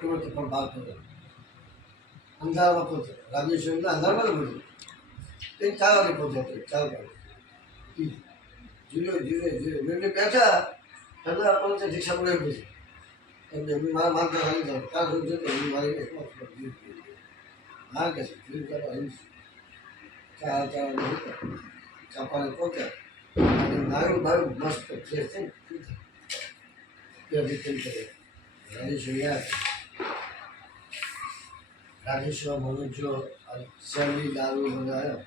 kilometre પણ બહાર પડે અંધારમાં પહોંચે રાજેશ્વરીના અંધારમાં પહોંચે એ 4 વાગે પહોંચ્યા 4 વાગે જીરો બેઠા એટલે આપણને રિક્ષા પડે પછી એટલે મારા માનતા હારી જાય ત્યાં સુધી જતો હું મારી હા કે છે ચાપાને પહોંચ્યા અને નાયું બાયું મસ્ત ફ્રેશ છે ને રીતે કરે રાજેશ્વરી રાજેશ્વર મનુજો શેરડી દારૂ બધા આવ્યો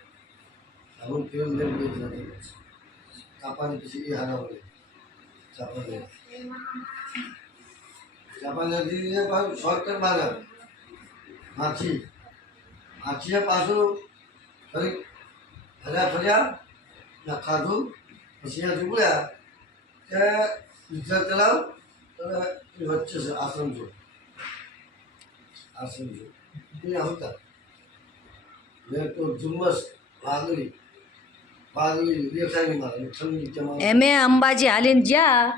અમુક કિલોમીટર બે જ ચાપાને પછી એ હારા હોય ચાપા નદીને પાછું શોર્ટકટ મારે માછીએ પાછું ફરી ફર્યા ના ખાધું પછી અહીંયા ચૂક્યા કે રિક્ષા ચલાવ અને વચ્ચે છે આશ્રમ જો અહીંયા હતા મેં તો ઝુમ્મસ વાદળી દેખાય નહીં મારે ઠંડી એમે અંબાજી હાલીને જ્યાં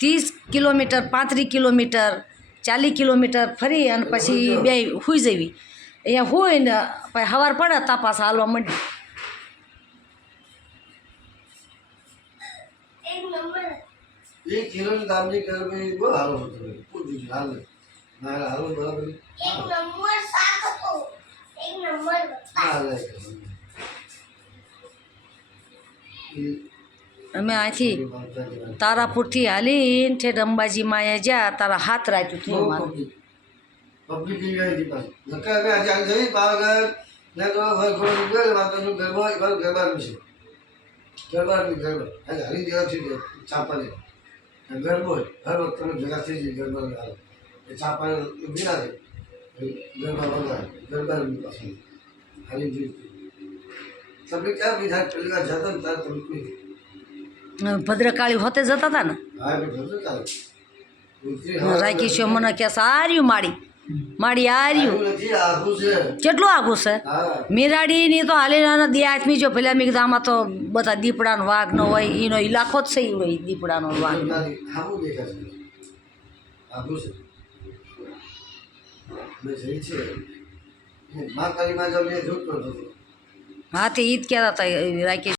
30 કિલોમીટર 35 કિલોમીટર 40 કિલોમીટર ફરી અને પછી બે સુઈ જવી અહીંયા હોય ને પછી સવાર પડે તા પાછા હાલવા માંડી એક કિલોની દામની કરવી બહુ હારો હતો પૂછું છું હાલ ના હાલો બરાબર અમે અહીંથી તારાપુરથી હાલીને ઠેઠ અંબાજીમાં અહીંયા જ્યાં તારા હાથ રાખ્યું થયું મારું પબ્લિક ગઈ હતી પાછી નક્કા અમે આજે જઈ પાવાગઢ ને તો ઘોડો ગયો માતાનું ગરબા ગરબાનું છે ગરબા હરી દેવા છે ચાપાને ગરબો હર વખત તમે ભેગા થઈ જાય ગરબા હાલ એ ચાપાને ઊભી ના ગરબા વગાડે ગરબાની પાછળ હરી જોઈ તમે ક્યાં બીજા પેલી વાર જતા ને ત્યારે તમે કોઈ ભદ્રકાળી હોતે જતા હતા ને હા ભદ્રકાળી રાખી મને કે સાર્યું માડી આર્યું કેટલું આઘું છે મેરાડીની તો હાલે દે આથમી જો પેલા મેં કીધું આમાં તો બધા દીપડાનો વાઘ ન હોય એનો ઇલાકો જ છે એ હોય દીપડાનો વાઘ હા તે ઈ જ કહેતા હતા રાખી